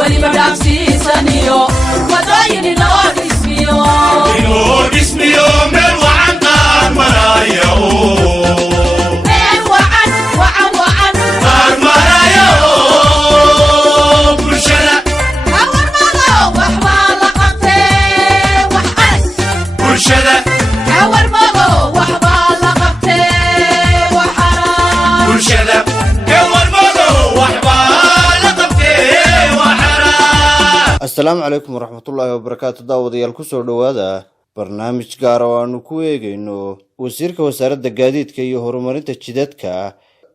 ولي بدافسي سنيو وداين نور اسميو من وعن قار مرايو من وعن قار مرايو برشلة أول مرة وحبال لقبتي وحقك برشلة أول مرة وحبال لقبتي وحرام برشلة أول مرة وحبال لقبتي وحرام. السلام عليكم ورحمة الله وبركاته. داوديال كسر دوادا barnaamij gaar oo aanu ku eegayno wasiirka wasaaradda gaadiidka iyo horumarinta jidadka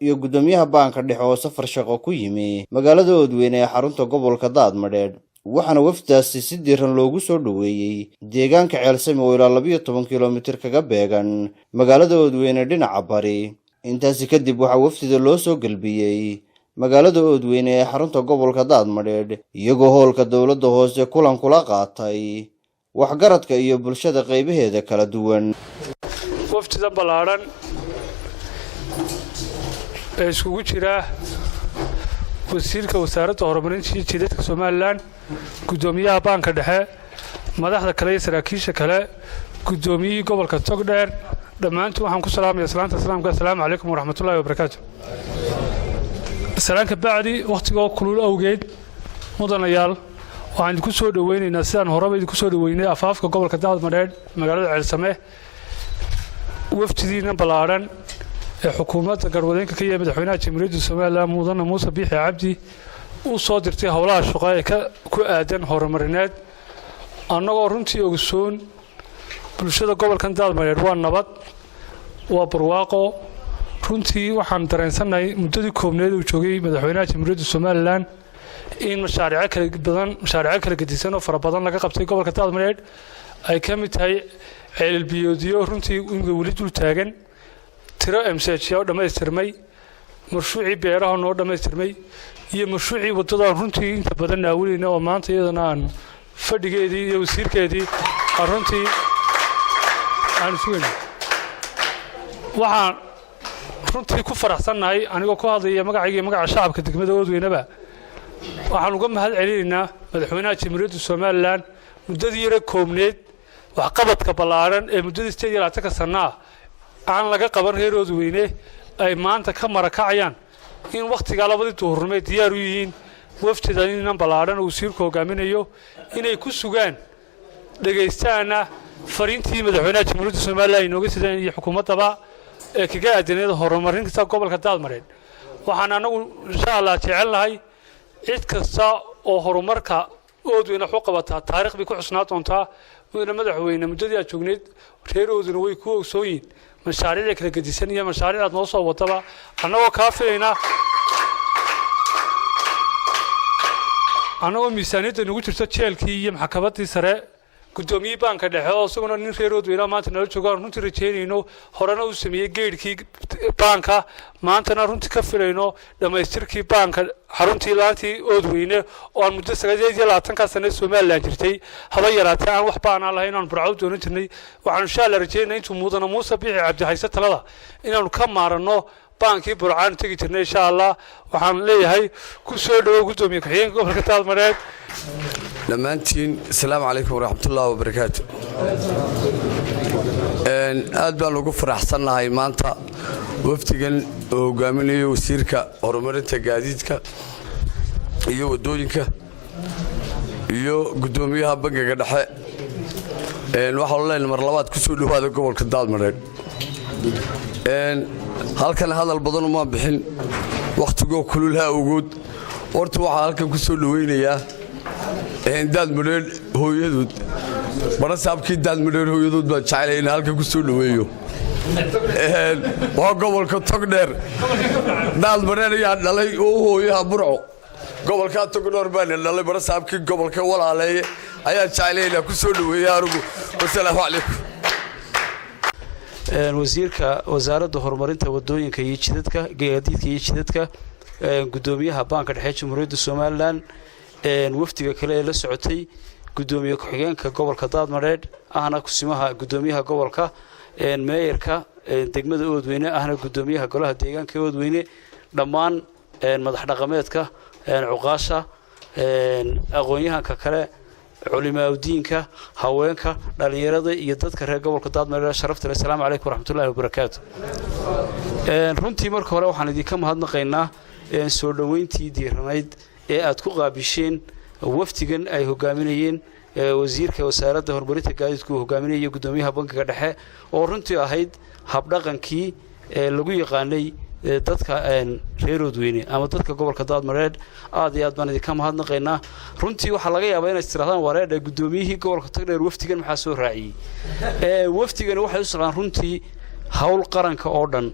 iyo gudoomiyaha baanka dhexe oo safar shaqo ku yimi magaalada Oodweyne ee xarunta gobolka Daadmadheed waxaana wafdaasi si diiran loogu soo dhaweeyay deegaanka Ceelsame oo ilaa 12 kiiloomitir kaga beegan magaalada Oodweyne dhinaca bari. intaasi kadib waxa wafdida loo soo galbiyay magaalada Oodweyne ee xarunta gobolka Daadmadheed iyagoo hoolka dawladda hoose kulan kula qaatay waxgaradka iyo bulshada qaybaheeda kala duwan. wafdida balaaran ee isugu jira wasiirka wasaaradda horumarinta jidadka Soomaaliland, gudoomiyaha baanka dhexe, madaxda kale iyo saraakiisha kale, gudoomiyihii gobolka Togdheer, dhammaantiin waxaan ku salaamayaa salaanta salaamka. Assalaamu calaykum waraxmatullaahi wabarakaatuh. salaanka bacdi waqtigoo kulul awgeed mudanayaal waxaan ku soo dhaweynaynaa sidaan horeba idinku soo dhaweynay afaafka gobolka Daadmadheed magaalada Ceelsame wafdidiina balaaran ee xukuumadda garwadeenka ka yimid madaxweynaha Jamhuuriyadda Soomaaliland Mudane Muuse Biixi Cabdi uu soo dirtay howlaha shaqo ee ku aadan horumarineed annagoo runtii ogsoon bulshada gobolka Daadmadheed waa nabad waa barwaaqo. runtii waxaan dareensanahay muddadii koobneed uu joogay madaxweynaha Jamhuuriyadda Soomaaliland in mashaariic kala gedisan oo fara badan laga qabtay gobolka Daadmadheed ay ka mid tahay ceelal biyoodyo runtii weli dul taagan, tiro MCH oo dhamaystirmay, mashruucii beeraha oo dhamaystirmay iyo mashruucii wadada runtii inta badan naawilina oo maanta iyadana aan fadhigeedii iyo wasiirkeedii runtii aan sugnay. waxaan runtii ku faraxsanahay anigoo ku hadlaya magacayga magaca shacabka degmada Oodweynaba waxaan uga mahad celinaynaa madaxweynaha Jamhuuriyadda Soomaaliland muddadii yar koobneed waxqabadka balaaran ee muddadii 8 sano aan laga qaban reer Oodweyne ay maanta ka marakacayaan in waqtiga labadii duhurnimo diyaar u yihiin wafdidan inaan balaaran uu wasiirku hogaaminayo inay ku sugaan dhageystaana fariintii madaxweynaha Jamhuuriyadda Soomaaliland inooga sidaan iyo xukuumadaba ee kaga aadanada horumarinta gobolka Daadmadheed. waxaan anagu insha Allah jecelnahay cid kasta oo horumarka Oodweyne wax u qabata taariikh bay ku xusnaa doontaa. madaxweyne muddadii aad joogneed reer Oodweyne way ku ogsoon mashaariic kala gedisan iyo mashaariic aad noo soo wadaba annagoo kaafeeyna annagoo miisaaniyadda nagu jirto jeelkii iyo maxkamaddii sare gudoomiyaha baanka dhexe oo isaguna nin reer Oodweyne maanta nala joogaan runtii rajeynayno horena uu sameeyay geedkii baanka maantana runtii ka filayno dhamaystirkii baanka xaruntii laantii Oodweyne oo aan muddo 29 sano Soomaaliland jirtay haba yaraatay aan wax baan lahayn aan burcad doonan jirnay. waxaan insha Allah rajeynaynaa intuu Mudane Muuse Biixi Cabdi haysta talada inaanu ka maarano baankii burcaan tagi jirnay insha Allah. waxaan leeyahay ku soo dhawo gudoomiye ku-xigeenka gobolka Daadmadheed. dhammaantiin assalaamu calaykum waraxmatullaahi wabarakaatuh. aad baan ugu faraxsanahay maanta wafdigan oo hogaaminayo wasiirka horumarinta gaadiidka iyo wadooyinka iyo gudoomiyaha bangiga dhexe. waxaan leenahay mar labaad ku soo dhawaada gobolka Daadmadheed. halkan hadal badan uma bixin waqtigoo kulul ha ugood horta waxaan halkan ku soo dhaweynayaa Daadmadheed hooyadood barasaabkii Daadmadheed hooyadood baan jecelahay in halkan ku soo dhaweeyo. waa gobolka Togdheer Daadmadheed ayaa dhalay oo hooyaha Burco gobolka Togdheer baan dhalay barasaabkii gobolka walaaleeye ayaa jecelahay in ku soo dhaweeyo arugu. Assalaamu calaykum. wasiirka wasaaradda horumarinta wadooyinka iyo jidadka gaadiidka iyo jidadka gudoomiyaha baanka dhexe Jamhuuriyadda Soomaaliland wafdiga kale ee la socotay gudoomiye ku-xigeenka gobolka Daadmadheed ahna kusimaha gudoomiyaha gobolka meeyarka degmada Oodweyne ahna gudoomiyaha golaha deegaanka Oodweyne dhammaan madax dhaqameedka cuqaasha aqoon-yahanka kale culimaaudiinka haweenka dhalinyarada iyo dadka reer gobolka daadmareer sharafta leh assalaamu calaykum waraxmatullaahi wabarakaatu runtii marka hore waxaan idinka mahadnaqaynaa soo dhoweyntii diiranayd ee aad ku qaabisheen waftigan ay hogaaminayeen wasiirka wasaaradda horumarinta gaadiidka uu hogaaminayay gudoomiyaha bankiga dhexe oo runtii ahayd habdhaqankii lagu yaqaanay dadka reer Oodweyne ama dadka gobolka Daadmareed aad iyo aad baan idinka mahadnaqaynaa runtii waxa laga yaabaa inay tirahdaan wareedha gudoomiyihii gobolka Togdheer waftigan maxaa soo raaciyay waftigan waxay u socdaan runtii hawl qaranka oo dhan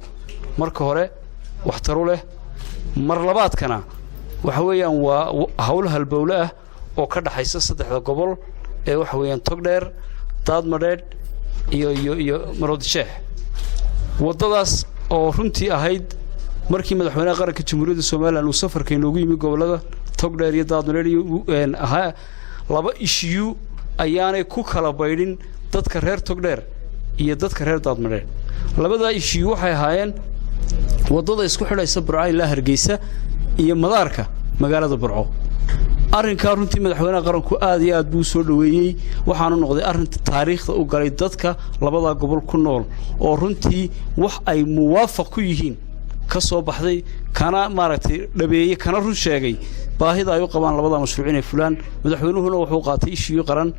marka hore waxtar u leh mar labaadkana waxa weeyaan waa hawl halbowle ah oo ka dhaxaysa saddexda gobol ee waxa weeyaan Togdheer Daadmareed iyo Maroodijeex wadadaas oo runtii ahayd markii madaxweynaha qaranka Jamhuuriyadda Soomaaliland uu safarka inoogu yimi gobolada Togdheer iyo Daadmareed iyo laba issue ayaanay ku kala baydhin dadka reer Togdheer iyo dadka reer Daadmareed labada issue waxay ahaayeen wadada isku xidhaysa Burco ilaa Hargeysa iyo madaarka magaalada Burco arrinka runtii madaxweynaha qaranku aad iyo aad buu soo dhaweeyay waxaanu noqday arrinta taariikhda u galay dadka labada gobol ku nool oo runtii wax ay muwaafaq ku yihiin ka soo baxday kana maaragtay dhabeeyay kana run sheegay baahida ay u qabaan labada mashruuc inay fulaan madaxweynuhuna wuxuu qaatay issue qaran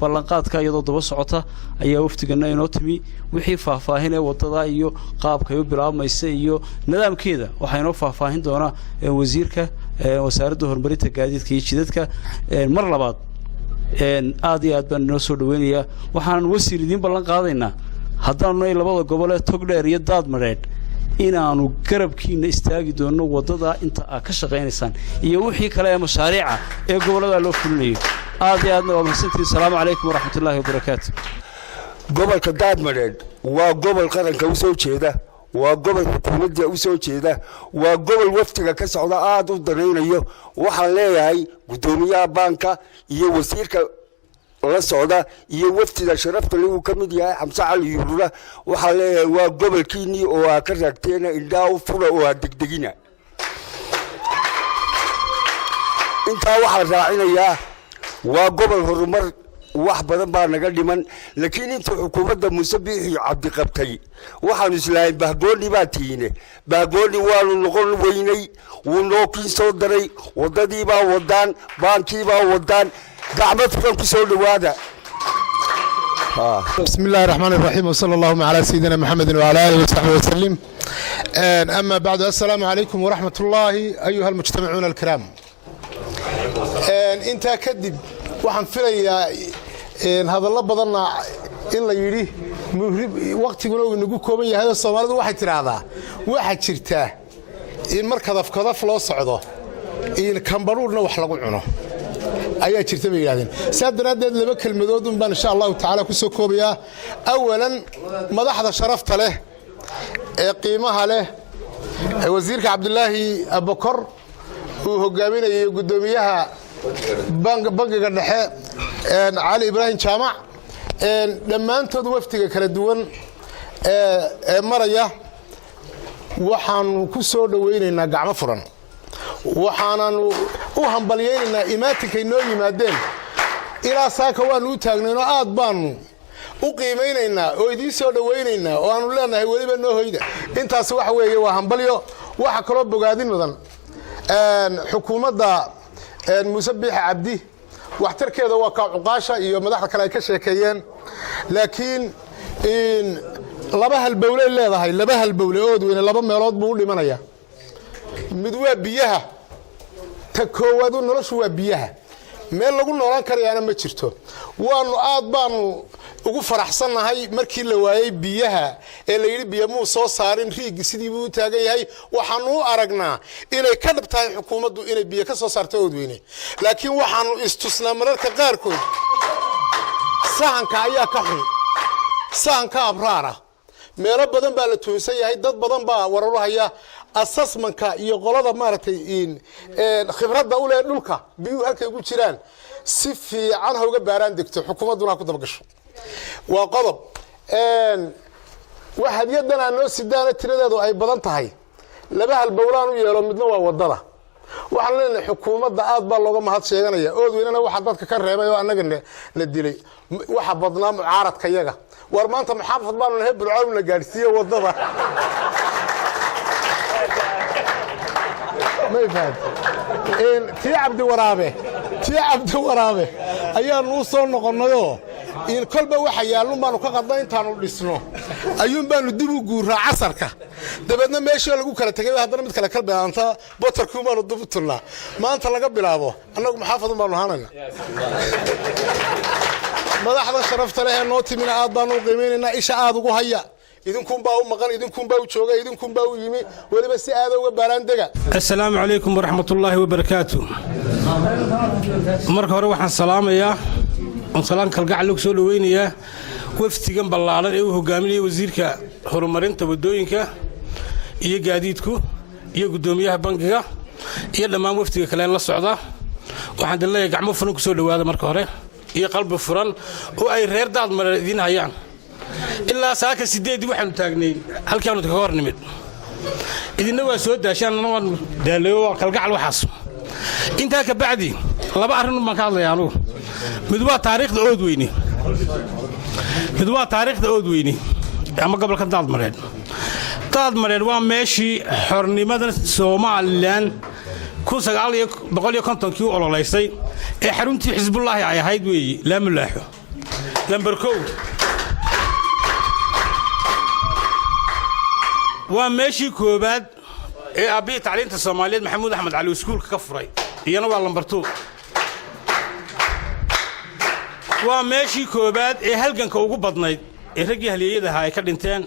ballanqaadka iyadoo daba socota ayaa waftigana inoo timi wixii faahfaahin ee wadada iyo qaabka ay u bilaabmaysa iyo nidaamkeeda waxa inoo faahfaahin doona wasiirka wasaaradda horumarinta gaadiidka iyo jidadka mar labaad aad iyo aad baan inoo soo dhaweynayaa waxaan wasiir idin ballan qaadaynaa haddaanu labada gobol ee Togdheer iyo Daadmareed inaanu garabkiina istaagi doono wadada inta aad ka shaqeynaysaan iyo wixii kale ee mashaariica ee gobolada loo fulinayo aad iyo aadna waa mahadsantihiin assalaamu calaykum waraxmatullaahi wabarakaatu gobolka Daadmareed waa gobol qaranka u soo jeeda waa gobol xukuumadda u soo jeeda waa gobol waftiga ka socda aad u danaynayo waxaan leeyahay gudoomiyaha banka iyo wasiirka la socda iyo waftiga sharafta lagu kamid yahay Xamse Cali Yuurura waxaan leeyahay waa gobolkiini oo aad ka raagteen indhaa u fura oo aad degdegina intaa waxaan raacinayaa waa gobol horumar wax badan baa naga dhiman laakiin inta xukuumadda Muuse Biixi Cabdi qabtay waxaan islaahay bahgooni baa tiine bahgooni waanu noqon weynay wuu noo kiin soo daray wadadii baa wadaan baankii baa wadaan gacmo furan ku soo dhawaada بسم الله الرحمن الرحيم وصلى الله على سيدنا محمد وعلى آله وصحبه وسلم أما بعد السلام عليكم ورحمة الله أيها المجتمعون الكرام أنت كذب waxaan filayaa هذا الله بدلنا in la yiri waqtiguna uu nagu kooban yahay Soomaalidu waxay tiraahdaa waxa jirta in marka kadaf loo socdo in kambaruurna wax lagu cuno ayaa jirta bay yiraahdeen saadaradeed laba kelmadood baan insha Allah taala ku soo koobayaa awalan madaxda sharafta leh ee qiimaha leh wasiirka Cabdullaahi Abukar uu hogaaminayay gudoomiyaha bangiga dhexe Ali Ibrahim Jaamac dhammaantood waftiga kala duwan ee maraya waxaan ku soo dhaweynaynaa gacmo furan waxaan u hambalyeynaa imaatinkay noo yimaadeen ilaa saaka waan u taagnayno aad baan u qiimeynaynaa oo idin soo dhaweynaynaa oo aanu leenahay waliba noo hoyda intaas waxa weeye waa hambalyo waxa kala bogaadin mudan xukuumadda Muuse Biixi Cabdi waxtarkeeda waa ka cuqaasha iyo madaxda kale ay ka sheekeeyeen laakiin in laba halbowle leedahay laba halbowle Oodweyne laba meelood buu dhimanaya mid waa biyaha ta koowaad noloshu waa biyaha meel lagu noolaan karayaana ma jirto waanu aad baanu ugu faraxsanahay markii la waayay biyaha ee la yiri biyo muu soo saarin riig sidii uu taagan yahay waxaan u aragnaa inay ka dhabtahay xukuumaddu inay biyo ka soo saarto Oodweyne laakiin waxaanu istusnaa mararka qaarkood sahanka ayaa ka xun sahanka abraara meelo badan baa la tuunsan yahay dad badan baa wararahaya assessmentka iyo qolada maaragtay in khibradda u leh dhulka biyuhu halkay ugu jiraan si fiican ha uga baaraan degto xukuumadduna ku daba gasho waa qodob waxaad yadana noo sidaana tiradeedu ay badan tahay laba halbowlaan u yeelo midna waa wadada waxaan leenahay xukuumadda aad baa looga mahad sheeganaya oodweynana waxa dadka ka reebay oo annaga na dilay waxa badnaa mucaaradka yaga war maanta maxaafad baanu nahay burcaaw na gaadhsiiye waddada may fahamtay tii cabdi waraabe ayaanu u soo noqonnayoo in kolba waxa yaalun baanu ka qadna intaanu dhisno ayuun baanu dib u guuraa casarka dabeedna meeshii lagu kala tegay haddana mid kale ka bilaanta botarkii baanu dib u tunnaa maanta laga bilaabo annagu maxaafadun baanu ahaanayna madaxda sharafta leh ee noo timina aad baanu u qiimaynaynaa isha aad ugu haya idinkunbaa u maqan idinkunbaa u jooga idinkunbaa u yimi weliba si aada uga baaraandega assalaamu calaykum waraxmatullaahi wabarakaatu marka hore waxaan salaamayaa oon salaan kalgacal lagu soo dhoweynayaa wafdigan ballaaran ee uu hogaaminaya wasiirka horumarinta waddooyinka iyo gaadiidku iyo guddoomiyaha bangiga iyo dhammaan wafdiga kale la socda waxaan dileeyahay gacmo furan ku soo dhowaada marka hore iyo qalbi furan oo ay reer daadmareer idiin hayaan ilaa saaka 8 waxaanu taagnayn halkaanu ka hor nimid idinna waa soo daashaan anna waan daalayo kalgacal waxaas intaa ka bacdi laba arrin ma ka hadlayaa anigu mid waa taariikhda oodweyne ama gobolka daadmareed waa meeshii xornimada Soomaaliland 1950 u ololeysay ee xaruntii xisbullaahi ay ahayd weeye la mulaaxo lambar 1 waa meeshii koobaad ee abiy tacliinta Soomaaliyeed Maxamuud Axmed Cali iskuulka ka furay iyana waa lambar 2 waa meeshii koobaad ee halganka ugu badnayd ee ragii halyeeyada ay ka dhinteen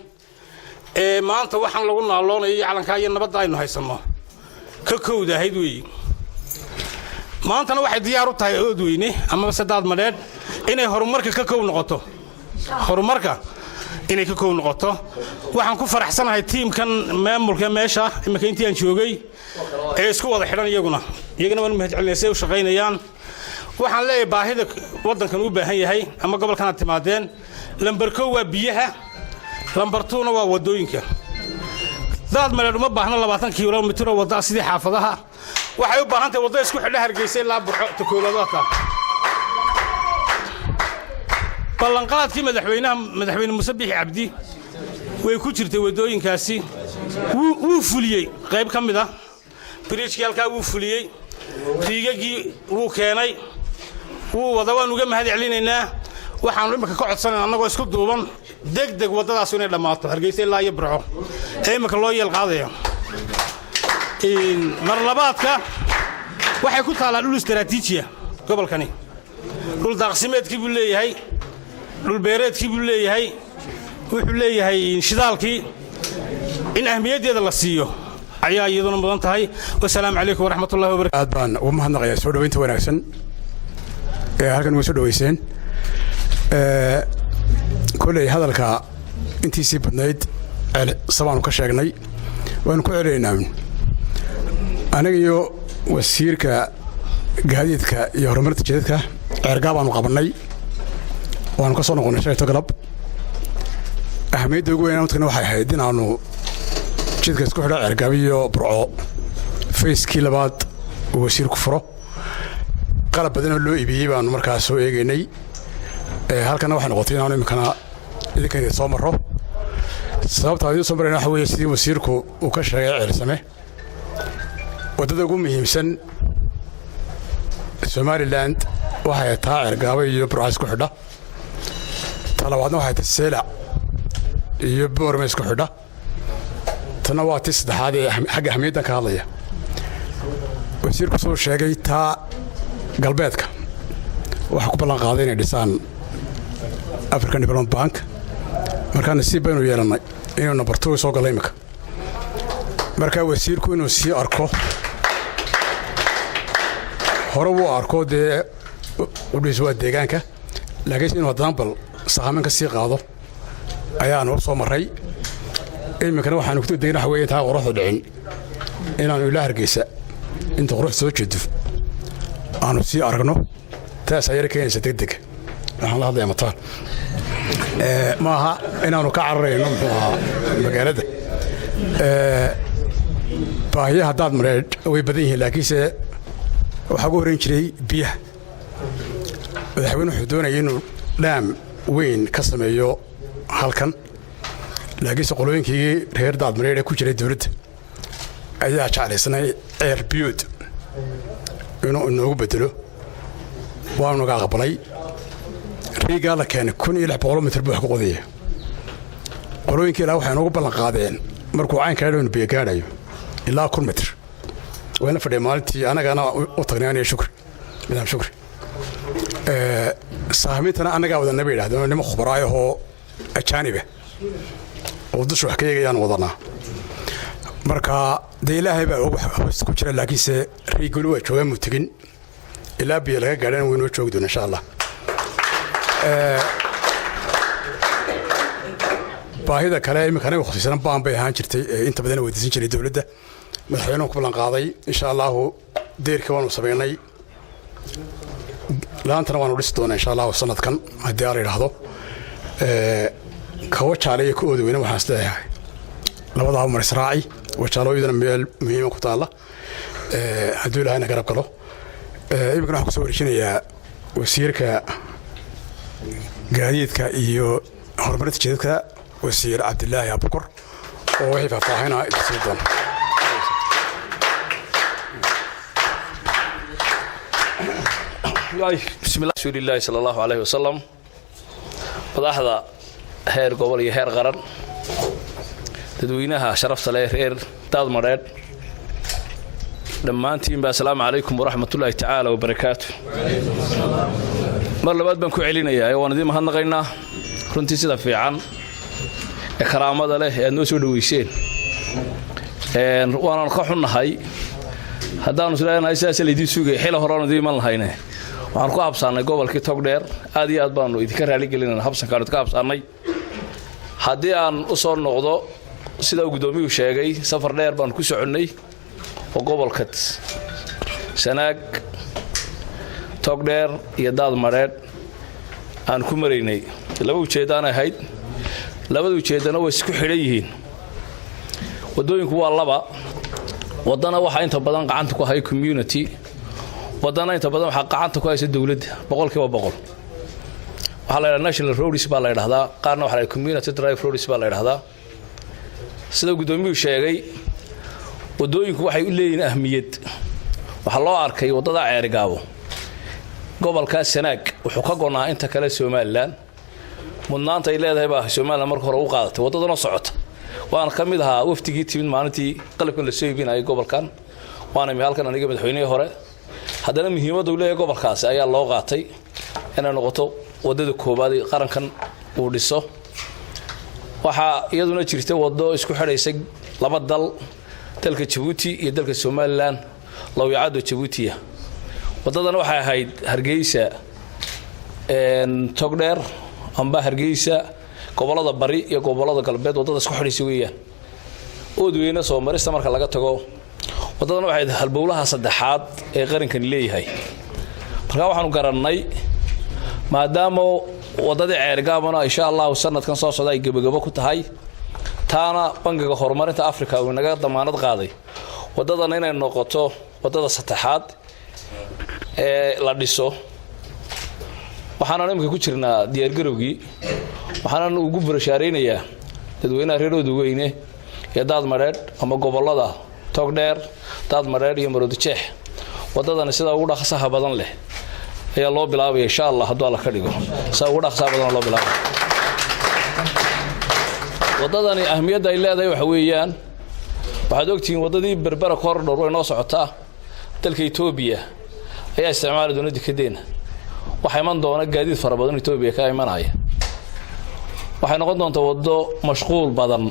ee maanta waxaan lagu naaloonayay calanka iyo nabadda aynu haysano ka kowdahayd weeye maantana waxay diyaar u tahay oodweyne ama Daadmareed inay horumarka ka kow noqoto waxaan ku faraxsanahay tiimkan maamulka meesha imika intii aan joogay ee isku wada xidhan iyaguna waan mahadcelinayay u shaqeynayaan waxaan leeyahay baahida wadankan u baahan yahay ama gobolkan aad timaadeen lambar 1 waa biyaha lambar 2 waa wadooyinka Daadmareed uma baahna 20 kiiloomitir oo wada sidii xaafadaha waxay u baahan tahay wada isku xidha Hargeysa ilaa Burco Takoolada ballanqaadkii madaxweyne Muuse Biixi Cabdi way ku jirtay wadooyinkaasi wuu fuliyay qayb ka mid ah bridge-kii halkaa wuu fuliyay riigagii wuu keenay wuu wada waan uga mahad celinaynaa waxaan imika ka codsanaynaa annagoo isku duuban degdeg wadadaas inay dhammaato Hargeysa ilaa iyo Burco ee imika loo yeel qaadayo mar labaadka waxay ku taalaa dhul istaraatiijiya gobolkani dhul daaqsimeedkii buu leeyahay dhul beereedkii buu leeyahay wuxuu leeyahay shidaalkii in ahmiyadeeda la siiyo ayaa iyaduna mudan tahay wassalaamu calaykum waraxmatullaahi wabarakaatu aad baan ugu mahadnaqayaa soo dhaweynta wanaagsan ee halkan way soo dhaweyseen kolay hadalka intiisii badnayd sabaanu ka sheegnay waanu ku celinaynaa anaga iyo wasiirka gaadiidka iyo horumarinta jidadka ceergaa baanu qabannay waanu ka soo noqonnay shayto galab ahmiyadda ugu weyn dadkana waxay ahayd inaanu jidka isku xidha ceergaabi iyo Burco fayskii labaad uu wasiirku furo qalab badan oo loo iibiyey baanu markaas soo eegaynay halkana waxay noqotay inaanu imikana idinka soo marro sababta ay soo marayna waxa weeye sidii wasiirku uu ka sheegay Ceersame wadada ugu muhiimsan Somaliland waxay taa ceergaabay iyo Burco isku xidha talabaadna waxay tahay Seelac iyo Boorame isku xidha tana waa tii saddexaad ee xagga ahmiyadda ka hadlaya wasiirku soo sheegay taa galbeedka waxa ku ballan qaaday inay dhisaan African Development Bank markaan si baynu yeelanay inuu number 2 soo galay imika marka wasiirku inuu sii arko hore uu arko dee u dhiswa deegaanka laakiin inuu haddana bal saameyn ka sii qaado ayaanu soo maray imikana waxaanu ku deegnaa waxa weeye taa quruxda dhicin inaanu ilaa Hargeysa inta qurux soo jeedo aanu sii aragno taas ayay keenaysa degdeg waxaan la hadlayaa mataan maaha inaanu ka cararayno magaalada baahiyaha daad mareed way badan yihiin laakiinse waxaa ugu horrayn jiray biyaha madaxweyne wuxuu doonaya inuu dhaam weyn ka sameeyo halkan laakiinse qolooyinkii reer daad mareed ee ku jiray dowladda ayaa jeclaysnay ceer biyood inuu inoogu bedelo waanu naga aqbalay riigaa la keenay 1600 mitir buu wax ku qodaya qolooyinkii ilaa waxay noogu ballan qaadeen markuu caynka dhown biyo gaadhayo ilaa 1 mitir wayna fadhiya maalintii anagana u tagnay aniga shukri madam shukri saamintana anagaa wadana bay yidhahdeen nimo khubraayahoo ajaaniba oo dusha wax ka eegayaan wadanaa marka dee ilaahay baa hoos ku jira laakiinse riigoli waa joogaan muu tegin ilaa biyo laga gaadhana waynoo joogi doona insha allah baahida kale iminka anaga khasiisan baan bay ahaan jirtay inta badan weydiisan jiray dowladda madaxweynuhu ku ballan qaaday insha allahu deerka waanu samaynay laantana waanu dhisi doonaa insha allahu sanadkan haddii aan la yidhaahdo ka wajaale iyo ka oodaweyne waxaan is leeyahay labadaaba mar israaci wajaalooyadana meel muhiima ku taalla hadduu ilaahayna garab galo iminkana waxaan kusoo wareejinayaa wasiirka gaadiidka iyo horumarinta jidadka wasiir cabdilaahi abukar oo wixii faahfaahinaa idin sii doona بسم الله رسول الله صلى الله عليه وسلم madaxda heer gobol iyo heer qaran dadweynaha sharafta leh reer daad mareed dhammaantiin baa assalaamu calaykum waraxmatullaahi tacaala wabarakaatu mar labaad baan ku celinayaa waan idin mahadnaqaynaa runtii sida fiican ee karaamada leh ee aad noo soo dhaweyseen waanaan ka xunnahay haddaanu isleenahay sidaas laydin sugay xil horaan idin iman lahayne waxaan ku habsaanay gobolkii togdheer aad iyo aad baanu idinka raali gelinayna habsankaanu idinka habsaanay haddii aan u soo noqdo sida uu gudoomiyuhu sheegay safar dheer baan ku soconnay oo gobolka sanaag togdheer iyo daad mareed aan ku maraynay laba ujeedaan ahayd labada ujeedana way isku xidhan yihiin wadooyinku waa laba wadana waxa inta badan gacanta ku hay community wadana inta badan waxa gacanta ku haysa dawladda 100% waxa la yiraahdaa national roads baa la yiraahdaa qaarna waxa la community drive roads baa la yiraahdaa sida gudoomiyuhu sheegay wadooyinku waxay u leeyihiin ahmiyad waxa loo arkay wadada Ceerigaabo gobolka Sanaag wuxuu ka go'naa inta kale Soomaaliland mudnaanta ay leedahay baa Soomaaliland markii hore u qaadatay wadadana socota waan ka mid ahaa waftigii timid maalintii qalabkan la soo iibinayay gobolkan waana halkan aniga madaxweynihii hore haddana muhiimadda uu leeyahay gobolkaasi ayaa loo qaatay inay noqoto wadada koobaad ee qarankan uu dhiso waxa iyaduna jirtay wado isku xidhaysa laba dal dalka Djibouti iyo dalka Soomaaliland lawyaado Djibouti wadadana waxay ahayd Hargeysa togdheer amba Hargeysa gobolada bari iyo gobolada galbeed wadada isku xidhaysa weeyaan oodweyna soo marista marka laga tago wadadana waxay halbowlaha saddexaad ee qarankan leeyahay marka waxaanu garannay maadaama wadada Ceerigaabana insha Allah sanadkan soo socda ay gabagabo ku tahay taana bangiga horumarinta Afrika uu naga damaanad qaaday wadadana inay noqoto wadada saddexaad ee la dhiso waxaana imika ku jirnaa diyaar garowgii waxaana ugu barashaareynaya dadweynaha reer Oodweyne ee daad mareed ama gobolada togdheer daad mareed iyo Maroodijeex wadadana sida ugu dhaqsaha badan leh ayaa loo bilaabay insha Allah haddii la ka dhigo sida ugu dhaqsaha badan loo bilaabay wadadani ahmiyadda ay leedahay waxa weeyaan waxaad ogtiin wadadii berbera corridor way noo socotaa dalka Itoobiya ayaa isticmaali doona dikadeena waxa iman doona gaadiid fara badan Itoobiya ka imanaya waxay noqon doontaa wado mashquul badan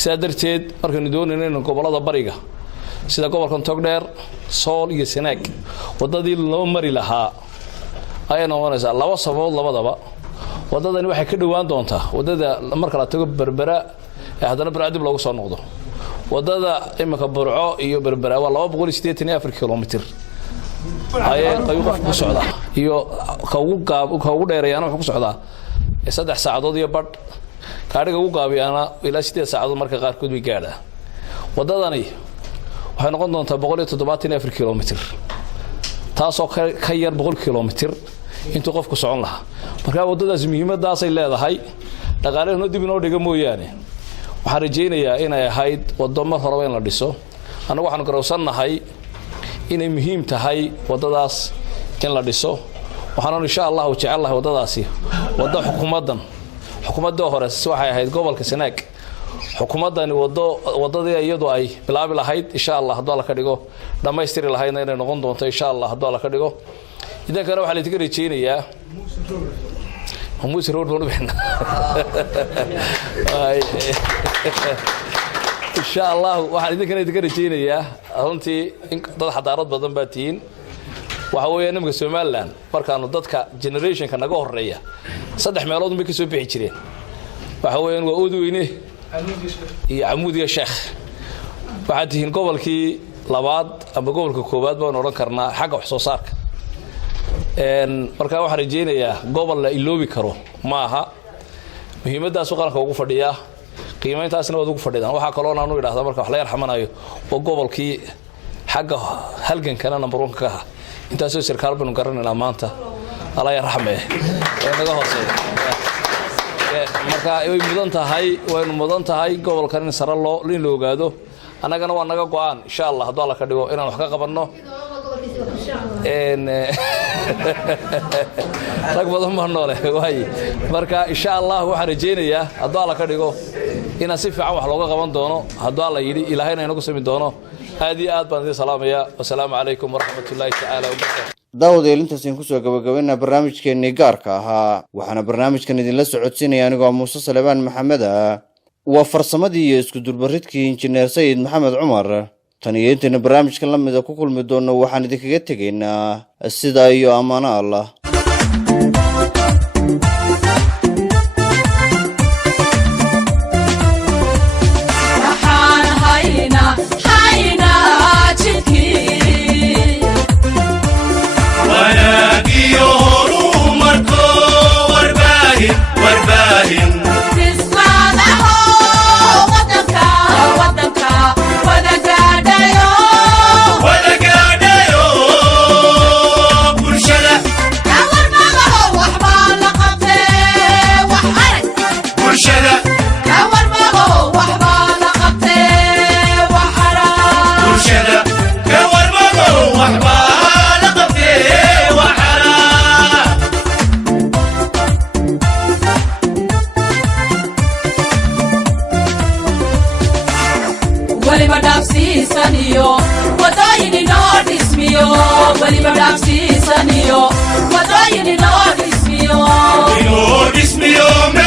sida darteed markaan doonayno gobolada bariga sida gobolkan togdheer sool iyo sanaag wadadii loo mari lahaa ayay noqonaysaa laba sabood labadaba wadadani waxay ka dhawaan doontaa wadada marka la tago berbera ee haddana dib loogu soo noqdo wadada imika burco iyo berbera waa 284 kilomitir ayay qayb ku socdaa iyo ka ugu dheereeyana wuxuu ku socdaa 3 saacadood iyo badh gaariga ugu gaabiyana ilaa 8 saacadood marka qaar kood way gaadhaa wadadani waxay noqon doontaa 174 kilomitir taasoo ka yar 100 kilomitir intuu qofku socon lahaa marka wadadaas muhiimadaas ay leedahay dhaqaalaha dib inoo dhiga mooyaane waxaan rajaynayaa inay ahayd wado mar hore in la dhiso anagu waxaan garowsanahay inay muhiim tahay wadadaas in la dhiso waxaan insha Allah u jecelahay wadadaasi wado xukuumadda hore waxay ahayd gobolka Sanaag xukuumadani wadadii iyadu ay bilaabi lahayd insha Allah hadoo la ka dhigo dhameystiri lahaydna inay noqon doonto insha Allah hadoo la ka dhigo idan kana waxa la idiga rajaynayaa Muuse road baan bixina insha Allah waxa idiga rajaynayaa runtii in dad xadaarad badan baa tiin waxa weeyaan nimka Soomaaliland markaanu dadka generationka naga horeeya saddex meelood ma ka soo bixi jireen waxa weeyaan waa Oodweyne iyo Amuudiga Sheekh waxa tihiin gobolkii labaad ama gobolka koobaad baan oran karnaa xagga wax soo saarka marka waxaan rajaynayaa gobol la iloobi karo maaha muhiimadaas uu qaranka ugu fadhiya qiimayntaasna wad ugu fadhidaan waxa kale oo aanu yiraahdaa marka wax la yarxamanayo oo gobolkii xagga halgan kana number 1 ka ah intaasoo sarkaal banu garanayna maanta Allah yarxamee naga hooseeyo marka ay mudan tahay gobolkan in sare loo ogaado annagana waa naga go'aan insha Allah hadoo la ka dhigo inaan wax ka qabanno rag badan ma noole way marka insha Allah waxaan rajaynayaa hadoo la ka dhigo inaan si fiican wax looga qaban doono hadoo la yiri ilaahayna inagu sameyn doono aad iyo aad baan idin salaamaya wassalaamu calaykum waraxmatullaahi ta'ala wa barakaatuh daawad eelintaaseen kusoo gabagabeynaa barnaamijkeennii gaarka ahaa waxaana barnaamijkan idinla socodsiinaya anigoo Muuse Salebaan Maxamed waa farsamadii iyo isku dulbaridkii injineer Sayid Maxamed Cumar tan iyo intaana barnaamijkan la mid ah ku kulmi doono waxaan idinkaga tegaynaa sidaa iyo amaano Allah Wadayni noo dhismiyo